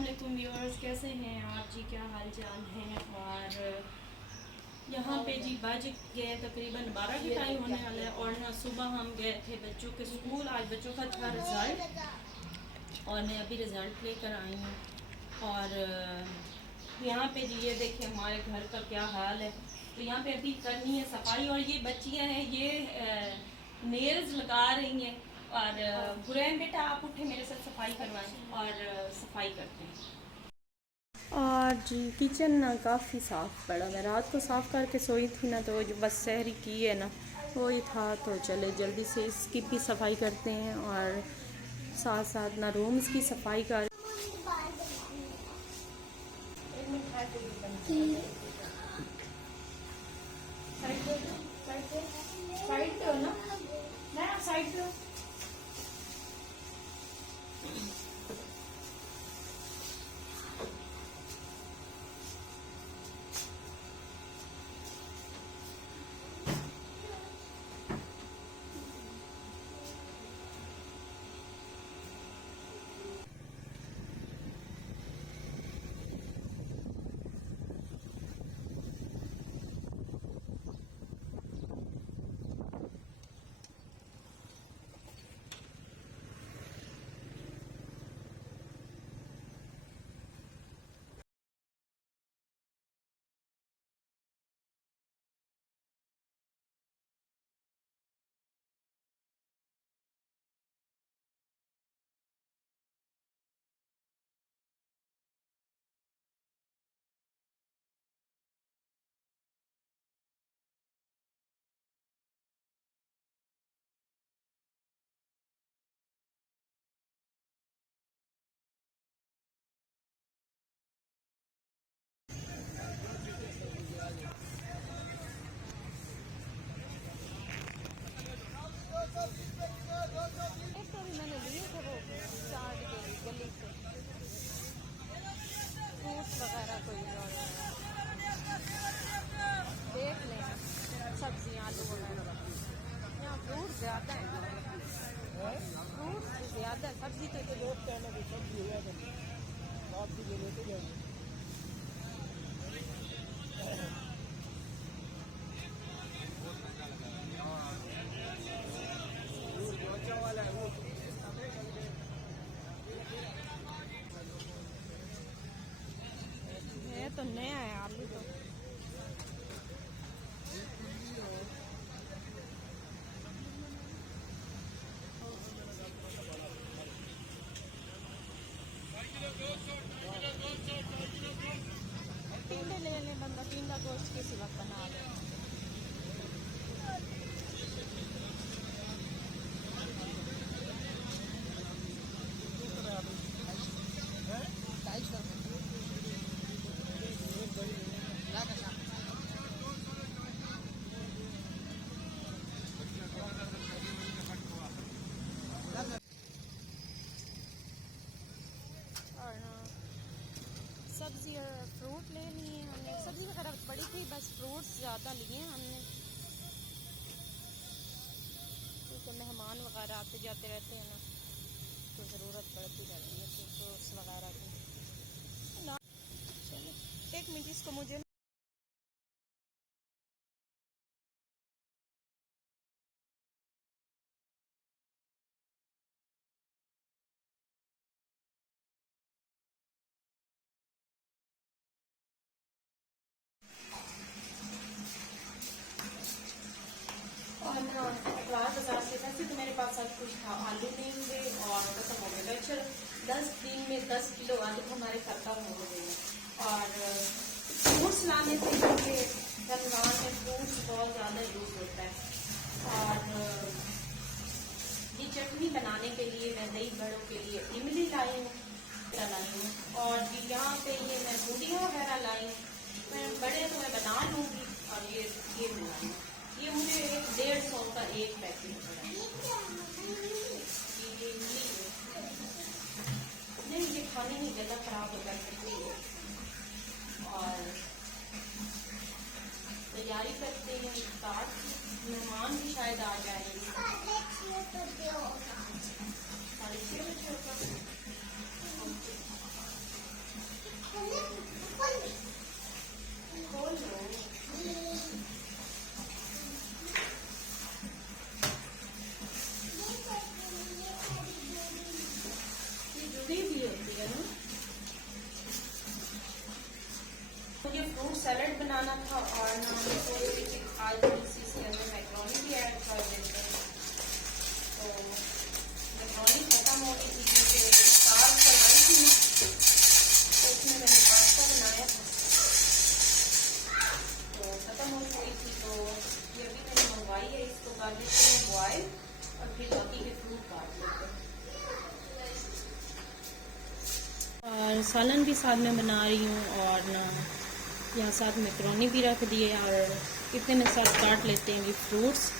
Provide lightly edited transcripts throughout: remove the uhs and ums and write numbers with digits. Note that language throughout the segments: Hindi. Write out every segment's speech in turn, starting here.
अस्सलामुअलैकुम व्यूअर्स, कैसे हैं आप जी? क्या हाल चाल है? और यहाँ पे जी बज गए तकरीबन 12 के टाइम होने वाला है। और ना सुबह हम गए थे बच्चों के स्कूल, आज बच्चों का था रिज़ल्ट और मैं अभी रिज़ल्ट लेकर आई हूँ। और यहाँ पे जी ये देखिए हमारे घर का क्या हाल है। तो यहाँ पे अभी करनी है सफाई और ये बच्चियाँ हैं, ये नेल्स लगा रही हैं। और गुरैन बेटा आप उठे मेरे साथ सफाई करवाएं और सफाई करते हैं। और जी किचन ना काफ़ी साफ़ पड़ा, मैं रात को साफ़ करके सोई थी ना, तो जो बस सहरी की है ना वही था। तो चले जल्दी से इसकी भी सफाई करते हैं और साथ साथ ना रूम्स की सफाई कर। साइड पे हो ना, मैं आप साइड पे हो। सब्जियाँ आलू वगैरह यहाँ फ्रूट ज़्यादा है, फ्रूट ज़्यादा, सब्जी तो लोग कहना कि सब्जी लेते जाएंगे। ये तो नया है आलू तो। टिंडे ले लें, बंदा टिंडा गोश्त के सिवा बना ले। सब्ज़ी और फ्रूट ले लिए हमने, सब्ज़ी वगैरह पड़ी थी, बस फ्रूट्स ज़्यादा लिए हमने क्योंकि मेहमान वगैरह आते जाते रहते हैं ना, तो ज़रूरत पड़ती रहती है तो फ्रूट्स वगैरह की ना। चलिए एक मिनट इसको मुझे बाज़ार से वैसे तो मेरे पास सब कुछ था, आलू नहीं हुए और खत्म हो गए। चलो 10 दिन में 10 किलो आलू हमारे खत्म हो गए। और फ्रूट्स लाने से ये रमज़ान में फ्रूट्स बहुत ज़्यादा यूज़ होता है। और ये चटनी बनाने के लिए मैं दही बड़ों के लिए इमली लाई हूँ, और यहाँ पे ये मैं बूटियाँ वगैरह लाई हूँ। मैं बड़े तो मैं बना लूँगी। और ये बनाई, ये मुझे 150 का एक पैकेट पड़ा। नहीं, ये खाने में गला खराब हो सकती है। और तैयारी करते हैं इफ्तार की, मेहमान भी शायद आ जाएंगे। 6:30 बजे होगा। और सालन भी साथ में बना रही हूँ, और ना यहाँ साथ में मैकरोनी भी रख दिए, और इतने में साथ काट लेते हैं ये फ्रूट्स।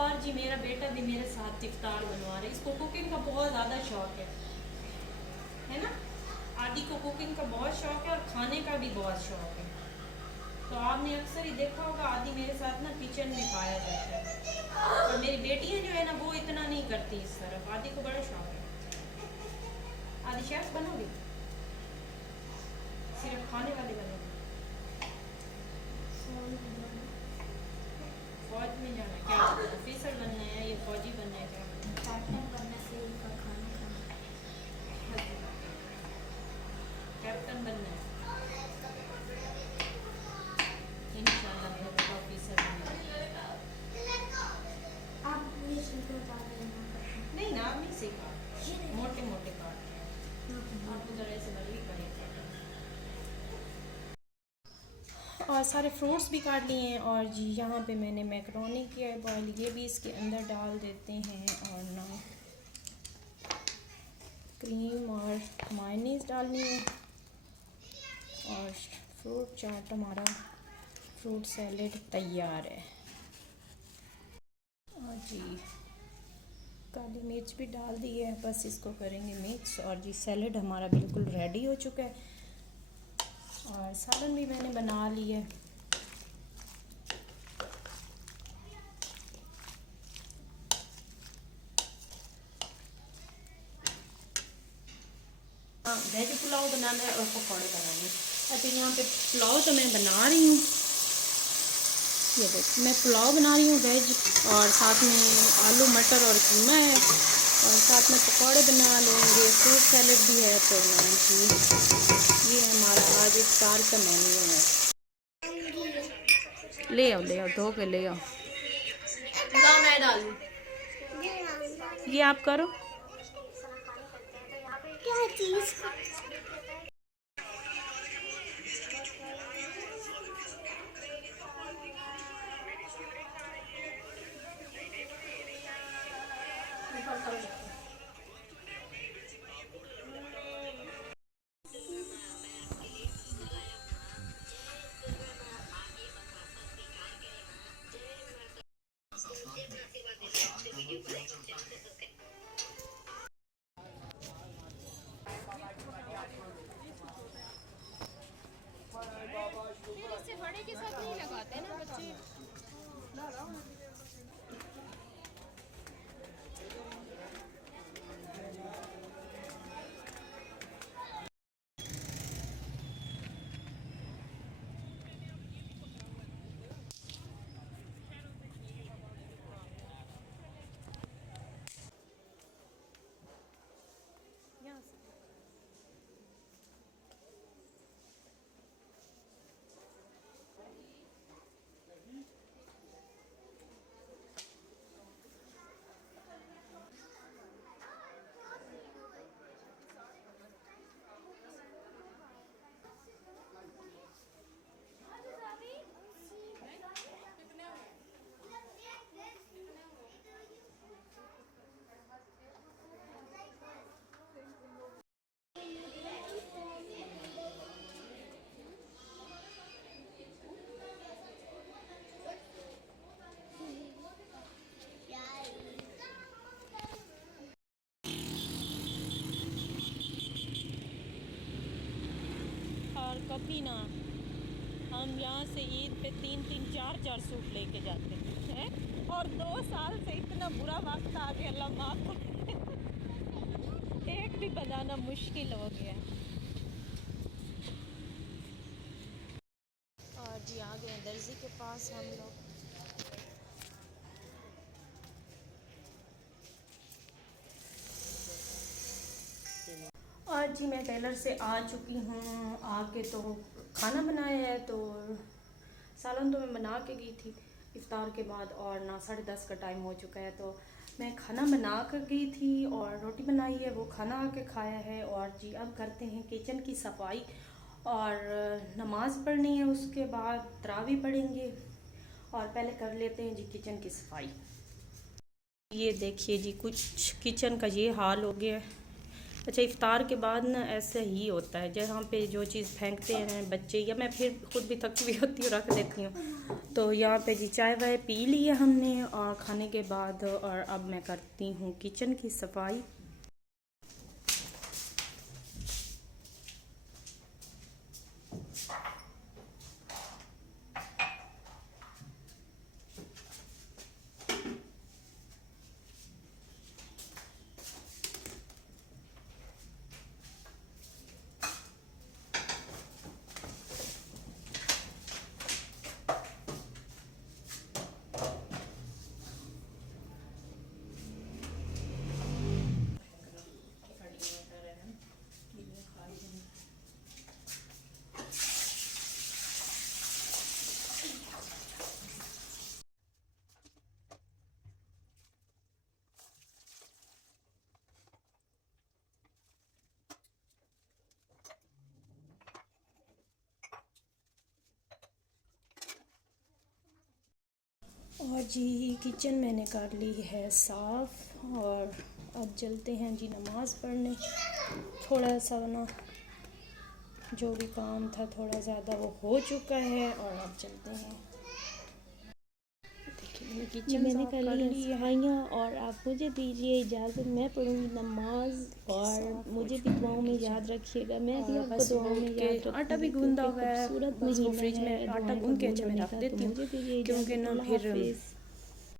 और जी मेरा बेटा भी मेरे साथ इफ्तार बनवा रहा है। इसको कुकिंग का बहुत ज़्यादा शौक है ना। आदि को कुकिंग का बहुत शौक है और खाने का भी बहुत शौक है। तो आपने अक्सर ही देखा होगा आदि मेरे साथ ना किचन में पाया जाता है, और मेरी बेटियां जो है ना वो इतना नहीं करती इस तरफ। आदि को बड़ा शौक है। आदि शेफ बनोगी, सिर्फ खाने वाली बनोगी? फौज में जाना है? क्या ऑफिसर बनना है या फौजी बनना है? क्या कैप्टन बनना है? इंशाल्लाह मेरा बेटा ऑफिसर बनना है। नहीं ना, आप नहीं सीखा, मोटे मोटे काट आप उधर ऐसे बड़ी करें। और सारे फ्रूट्स भी काट लिए हैं, और जी यहाँ पे मैंने मैकरोनी किया है बॉयल, ये भी इसके अंदर डाल देते हैं, और ना क्रीम और मायोनीज डालनी है, और फ्रूट चाट हमारा फ्रूट सैलेड तैयार है। और जी काली मिर्च भी डाल दी है, बस इसको करेंगे मिक्स, और जी सैलेड हमारा बिल्कुल रेडी हो चुका है। और सालन भी मैंने बना ली है। वेज पुलाव बनाना है और पकौड़े बनाने हैं। तो यहाँ पे पुलाव तो मैं बना रही हूँ, ये देखो मैं पुलाव बना रही हूँ वेज, और साथ में आलू मटर और कीमा है, और साथ में पकौड़े बना लेंगे, फ्रूट सैलेड भी है। तो ना जी ये हमारा आज इफ्तार का मेन्यू है। ले आओ धो के ले आओ। मैं डालूं, ये आप करो। क्या चीज़? इससे बड़े के साथ नहीं लगाते ना बच्चे। कभी ना हम यहाँ से ईद पे 3-3 4-4 सूट लेके जाते हैं, और 2 साल से इतना बुरा वक्त आ गया, अल्लाह माफ करे। एक भी बनाना मुश्किल हो गया। और जी आ गए दर्जी के पास हम लोग। आज जी मैं टेलर से आ चुकी हूँ। आके तो खाना बनाया है, तो सालन तो मैं बना के गई थी इफ्तार के बाद, और ना 10:30 का टाइम हो चुका है। तो मैं खाना बना कर गई थी और रोटी बनाई है, वो खाना आके खाया है। और जी अब करते हैं किचन की सफाई और नमाज़ पढ़नी है, उसके बाद तरावी पढ़ेंगे। और पहले कर लेते हैं जी किचन की सफाई। ये देखिए जी कुछ किचन का ये हाल हो गया है। अच्छा, इफ्तार के बाद ना ऐसा ही होता है, जहाँ पे जो चीज़ फेंकते हैं बच्चे, या मैं फिर खुद भी थकी हुई होती हूँ रख देती हूँ। तो यहाँ पे जी चाय वाय पी ली है हमने और खाने के बाद, और अब मैं करती हूँ किचन की सफाई। और जी किचन मैंने कर ली है साफ़, और अब चलते हैं जी नमाज़ पढ़ने। थोड़ा सा ना जो भी काम था थोड़ा ज़्यादा वो हो चुका है, और अब चलते हैं। देखिए किचन मैंने साफ कर ली है सफाइयाँ, और आप मुझे दीजिए इजाज़त, मैं पढ़ूँगी नमाज। और मुझे भी दुआओं में याद रखिएगा, मैं भी आपको दुआओं में याद रखूँगी। आटा भी गूंदा हुआ है, खूबसूरत बस वो महीना फ्रिज है में आटा दुआएं गूंद के कबूल अच्छा मैं होने रख का। तो देती हूँ, मुझे दीजिए क्योंकि इजाज़त, ना अल्लाह फिर हाफिज़।